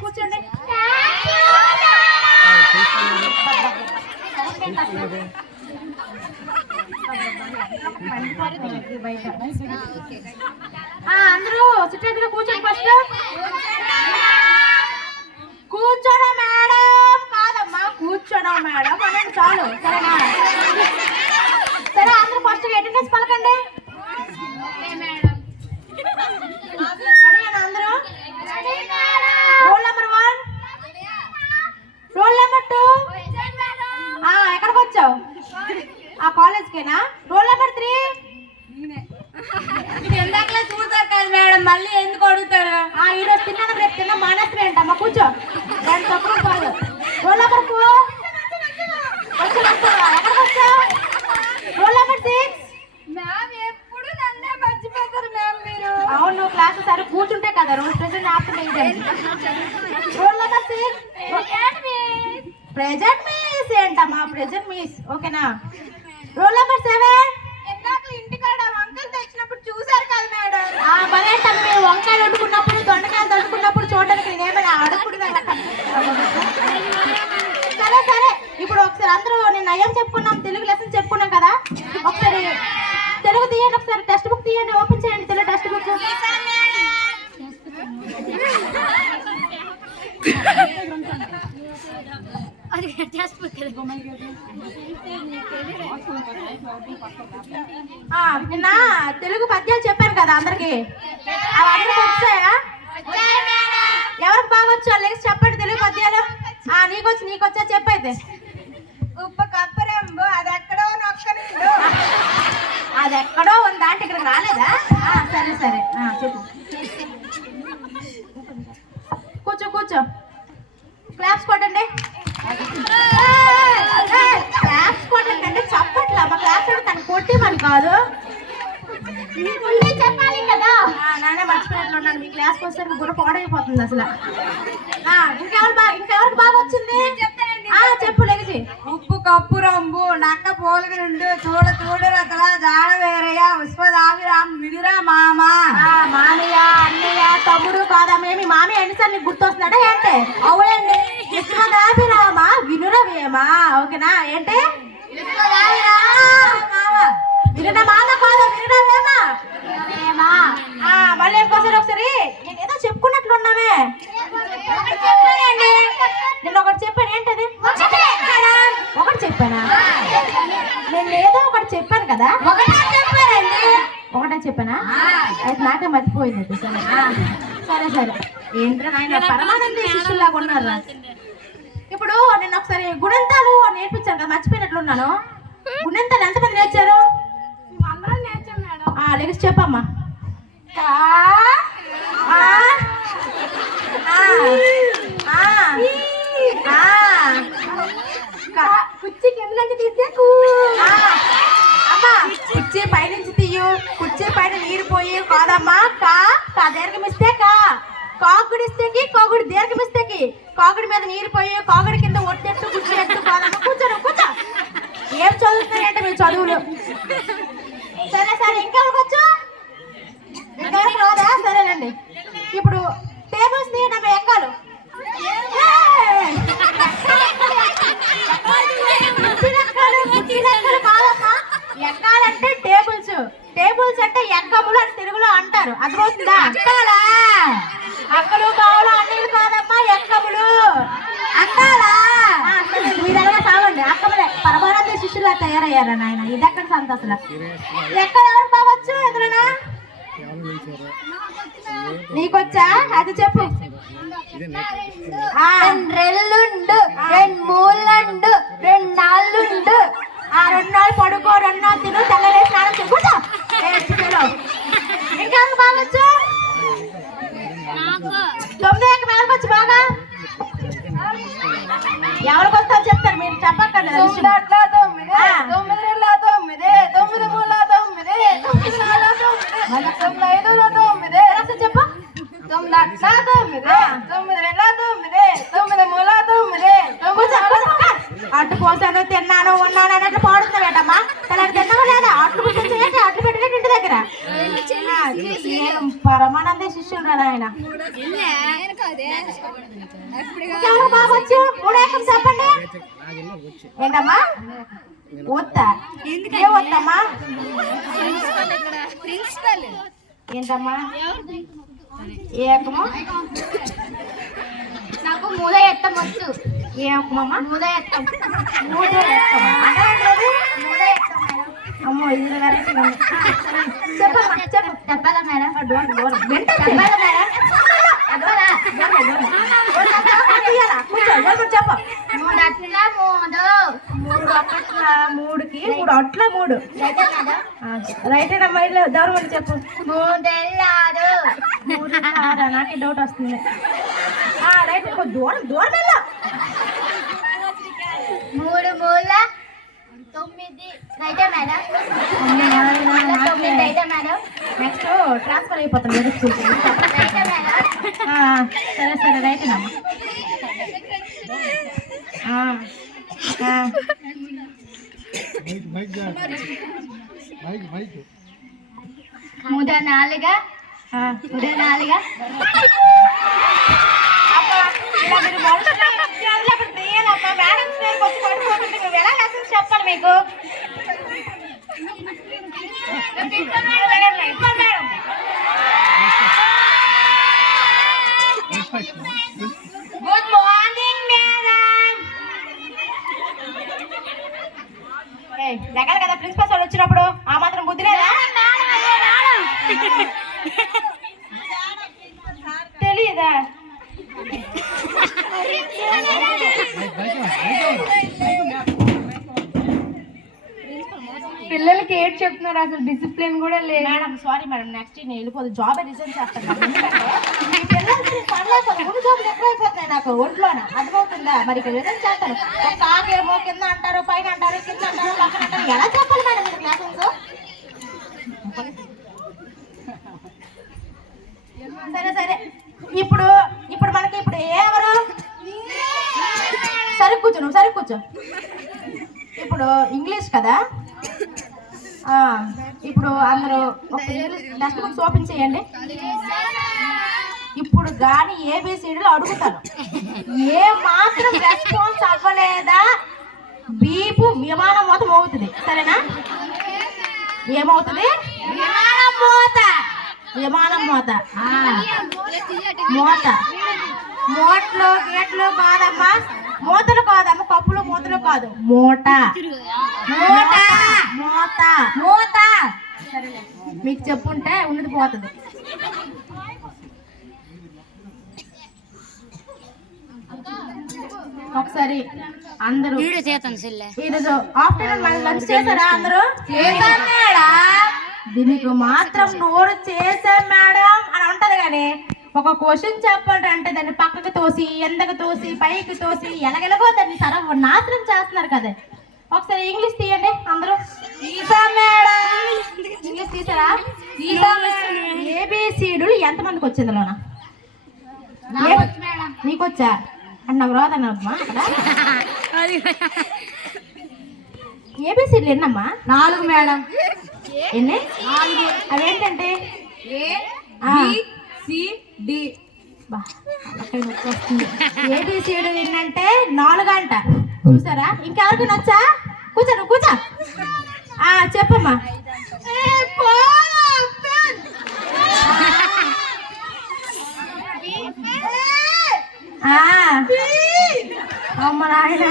కూర్చోండి. అందరూ సిట్టెట్గా కూర్చోండి. ఫస్ట్ కూర్చోడం మేడం కాదమ్మా, కూర్చోడం మేడం అనండి చాలు. సరేనా? సరే అందరూ ఫస్ట్ అటెండెన్స్ పలకండి. రెడీనా అందరూ? Roll number 1, roll number 2. ఎక్కడికి వచ్చావు? ఆ కాలేజ్కేనా? Roll number 3. ఎందాకలా చూడతారు కదా మేడం, మళ్ళీ ఎందుకు అడుగుతారు? ఈరోజు తిన్నాను రేపు తిన్నా మానేస్తే ఏంటమ్మా, కూర్చో. దాని తక్కువ కాదు. Roll number 4. ఎక్కడికి వచ్చావు? Roll number 6. మ్యామ్ ఎప్పుడు నన్నే మర్చిపోతారు మ్యామ్ మీరు. అవును, నువ్వు క్లాస్ సరే కూర్చుంటే కదా రోజు present after. Roll number 6. Present miss ఏంటమ్మా? ప్రెజెంట్ మిస్ ఓకేనా? Roll number 7. ఎందాక ఇంటికాడ వంకలు తెచ్చినప్పుడు చూసారు కదా మేడం. మరేంటమ్మా మీరు వంకాయలు వండుకున్నప్పుడు దొండకాయలు వండుకున్నప్పుడు చూడడానికి నేనేమైనా అడుగుతున్నా? సరే సరే, ఇప్పుడు ఒకసారి అందరూ నేను అయ్యం చెప్పుకున్నాం, తెలుగు లెసన్ చెప్పుకున్నాం కదా, ఒకసారి తెలుగు తీయండి. ఒకసారి టెక్స్ట్ బుక్ తీయండి, ఓపెన్ చేయండి తెలుగు టెక్స్ట్ బుక్. నిన్న తెలుగు పద్యాలు చెప్పాను కదా అందరికి, అవి అందరికి వచ్చాయా? ఎవరికి బాగా వచ్చా లేచి చెప్పండి తెలుగు పద్యాలు. నీకొచ్చా చెప్పైతే. ఉప్పు కప్పరంబు అది ఎక్కడో నొక్కనిండు. అది ఎక్కడో ఉందా అంటే ఇక్కడికి రాలేదా? సరే సరే చెప్పు. కూర్చో కూర్చో. క్లాప్స్ కొట్టండి. క్లాప్స్ కొట్టండి, చప్పట్లా. మా క్లాప్స్ అంటే తను కొట్టిమని కాదు, చెప్పాలి కదా. నానే మర్చిపోయినట్లు ఉన్నాను. మీ క్లాస్కి వస్తే బుర్ర పాడైపోతుంది అసలు. ఇంకెవరికి బాగా వచ్చింది చెప్పు లెగిసి. ఉప్పు కప్పు రంబు నక్క పోలుగుండు చూడ చూడు రకల జాడ వేరయ్య ఉష్పదాభిరామ్ విడురా మామ. మామయ్య అన్నయ్య తమ్ముడు కాదమ్మ. మీ మామయ్య ఎన్నిసార్లు నీకు గుర్తొస్తున్నాడా ఏంటే? అవునండి. విశ్వదాభిరామ వినురవేమా. ఓకేనా? ఏంటి వినుర మామ కాదు, వినురవేమా. మళ్ళీ ఇంకోసారి ఒకసారి నేను ఏదో చెప్పుకున్నట్లున్నామే. నేను ఒకటి చెప్పాను. ఏంటది? ఒకటి చెప్పానా? నేను ఏదో ఒకటి చెప్పాను కదా. ఒకటే చెప్పానా? అయితే నాకే మర్చిపోయింది. సరే సరే. ఏంట్రా నాయన పరమానంద శిష్యుల్లాగా ఉన్నారు. ఇప్పుడు నేను ఒకసారి గుణంతాలు నేర్పించాను కదా, మర్చిపోయినట్లున్నాను. గుణంతాలు ఎంతమంది నేర్చారు? అందరం నేర్చాం మేడం. లెగిసి చెప్పమ్మా. కుర్చీ కింద తీస్తే అమ్మా, కుర్చీ పైనుంచి తీయు. కుర్చీ పైన నీరు పోయి కాదమ్మా. కా దీర్ఘమిస్తే కాకుడిస్తేకి కాకుడు దీర్ఘమిస్తేకి కాకుడి మీద నీరు పోయి కాకుడి కింద ఒట్టెట్టు కుర్చీ ఎట్టు కాదమ్మా. కూర్చోరు కూర్చో. ఏం చదువుతున్నారంటే మీరు చదువులు. సరే సరే, ఇంకెవరికొచ్చు? ఇంకెవరికి రాదా? సరేనండి. ఇప్పుడు టేబుల్స్ తీయడం ఎక్కాలు. కాదమ్మా, ఎక్కాలంటే టేబుల్స్. టేబుల్స్ అంటే ఎక్కములు అని తెలుగులో అంటారు. అర్థమవుతుందా? అక్కాలా? అక్కలు కావాలా అన్నీళ్ళు కాదమ్మా, ఎక్కములు అక్కాలా. మీరెలా కావండి అక్కములే. పరమానంద శిష్యులా తయారయ్యారా నాయన? ఇది ఎక్కడ సంత అసలు? ఎక్కడ ఎవరు కావచ్చు? ఎదురునా నీకొచ్చా? అది చెప్పు. రెల్లుండు, రెండు మూలండు, రెండు నాళ్ళుండు. 2 నాళ్ళు పడుకో, 2 నాళ్ళు తిను, తెల్లలే స్నానం చెప్పుకుంటా. ఇంకా బాగొచ్చు. 9 మేరకు బాగా. ఎవరికి వస్తారు చెప్తారు, మీరు చెప్పక్కర్లేదు. 9 9 9 3 9 9 4 9 చెప్పు. 9 9 9 అటు పోసాను తిన్నాను ఉన్నాను నేను పరమానంద శిష్యుడు ఆయన. ఇంకెవరు బాగా వచ్చు? మూడు ఏకం చెప్పండి. ఏంటమ్మా వద్దా? ఏ వద్దమ్మా? ఏంటమ్మా ఏకము? నాకు మూల ఎత్తం వచ్చు. ఏ ఏకమమ్మా? మూల ఎత్తం. మూడు ఏకమా? అదేంటది? మూల ఎత్తం మేడం. అమ్మో ఇది వెరైటీ ఉంది. చెప్పమ్మా చెప్పు. చెప్పాలా మేడం? డోర్ డోర్ వెంట చెప్పాలా మేడం? చెప్పాలా? చెప్పు. మూడు అట్ల మూడు. మూడు ఒకట్ల మూడుకి మూడు అట్ల మూడు. అయితే మేడం రైట్ అమ్మా. ఇల్లు దూరం చెప్పు. మూడెళ్ళారు. మూడు కాదా? నాకు డౌట్ వస్తుంది. రైట్ దూరం దూరం వెళ్ళా. మూడు మూల తొమ్మిది. రైతే మేడం? తొమ్మిది అయితే మేడం? నెక్స్ట్ ట్రాన్స్ఫర్ అయిపోతుంది వేరే స్కూల్కి. రైతే మేడం? సరే సరే రైట్ అమ్మా. మూడు నాలుగా. మూడు నాలుగా. ఇలా మీరు మొదటి విద్యార్థులు అక్కడ తీయాలమ్మా. మేడం స్నేహితులు వచ్చి పడిపోతుంది. నువ్వు ఎలా లెసన్స్ చెప్పాలి మీకు? Good morning madam. దగ్గర కదా ప్రిన్సిపల్ సార్ వచ్చినప్పుడు ఆ మాత్రం బుద్ధి లేదా? తెలియదా? పిల్లలకి ఏడ్ చెప్తున్నారు, అసలు డిసిప్లిన్ కూడా లేదు. మేడం సారీ మేడం, నెక్స్ట్ నేను వెళ్ళిపోదు జాబ్ రిజైన్ చేస్తాను. ఎందుకంటే ఈ పిల్లలకి పనులు రెండు జాబ్లు ఎక్కువైపోతున్నాయి నాకు ఒంట్లోన. అర్థమవుతుందా? మరి ఇక్కడ రిజైన్ చేస్తాను. ఒక కాకేమో కింద అంటారు, పైన అంటారు, కింద అంటారు, పక్కన అంటారు. ఎలా చెప్పాలి మేడం మీరు క్లాసెస్? సరే సరే ఇప్పుడు ఇప్పుడు మనకి ఇప్పుడు ఎవరు సరి కూర్చో, నువ్వు సరి కూర్చో. ఇప్పుడు ఇంగ్లీష్ కదా. ఇప్పుడు అందరూ ఒక ఇంగ్లీష్ టెక్స్ట్ బుక్స్ ఓపెన్ చేయండి. ఇప్పుడు కానీ ఏబిసిడీలు అడుగుతాను. ఏ మాత్రం రెస్పాన్స్ అవ్వలేదా బీపు విమానం మూత మోగుతుంది. సరేనా? ఏమవుతుంది? విమానం మూత. విమానం మూత. మూత. మూటలు గేట్లు కాదమ్మా, మూతలు కాదమ్మా, కప్పులు మూతలు కాదు, మూట. మూట మూత మూత. మీకు చెప్పుంటే ఉన్నది పోతుంది. ఒకసారి అందరూ ఈరోజు ఆఫ్టర్నూన్ మనం లంచ్ చేశారా? అందరూ చేశాం మేడం. దీనికి మాత్రం నోరు చేశాం మేడం అని ఉంటది. కానీ ఒక క్వశ్చన్ చెప్పండి అంటే దాన్ని పక్కకు తోసి, ఎందకు తోసి, పైకి తోసి, ఎలాగెలాగో దాన్ని నాశనం చేస్తున్నారు కదా. ఒకసారి ఇంగ్లీష్ తీయండి అందరూ. ఇంగ్లీష్ తీసారా? ఏబిసిడీలు ఎంతమందికి వచ్చింది లోన? నీకొచ్చా అంటే నాకు రాదన్నమ్మా. అక్కడ ఏబిసిడీలు ఎన్నమ్మా? 4 మేడం. ఎన్ని? 4. అవేంటంటే ఏబిసిడి ఏంటంటే 4 అంట. చూసారా? ఇంకెవరికి నచ్చా? కూర్చో నువ్వు కూర్చో. చెప్పమ్మా. అమ్మ నాయన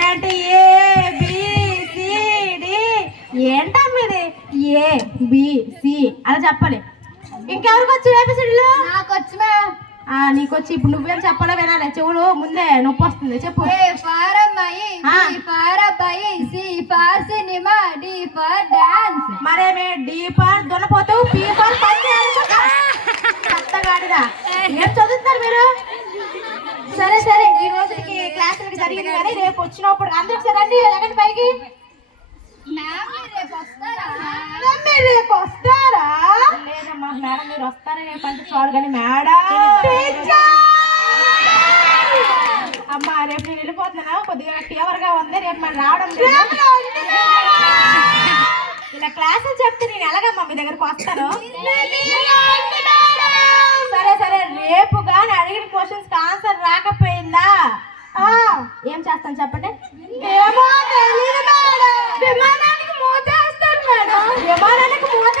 ఏంటి ఏబిసిడి ఏంటమ్మిది? ఏబిసి అలా చెప్పాలి. ఇంకెవరికి వచ్చి ఏబిసిడీలు? నాకు వచ్చు మేడం. నీకు వచ్చి ఇప్పుడు నువ్వేం చెప్పాలో వినాలి. చెవులు ముందే నొప్పి వస్తుంది. చెప్పు. A for అమ్మాయి, B for అబ్బాయి, C for cinema, D for dance. మరేమే D ఫర్ దున్నపోతూ, P ఫర్ పత్తి అనుకుంటా. చెత్తగాడిదా ఏం చదువుతారు మీరు? సరే సరే ఈ రోజుకి క్లాసులకి జరిగింది కానీ రేపు వచ్చినప్పుడు అందరికి రండి. ఎలాగండి పైకి? రేపు వస్తారా? లేదమ్మా మేడం మీరు వస్తారా రేపు అంటే చాలు. కానీ మేడం అమ్మా రేపు నేను వెళ్ళిపోతున్నాను, కొద్దిగా ఫీవర్ గా ఉంది, రేపు మనం రావడం లేదు. ఇలా క్లాసులు చెప్తే నేను ఎలాగమ్మా మీ దగ్గరకు వస్తాను? సరే సరే, రేపు కానీ అడిగిన క్వశ్చన్స్ ఆన్సర్ రాకపోయిందా ఏం చేస్తాను చెప్పండి? విమానానికి మూత వేస్తాను మేడం. విమానానికి మూత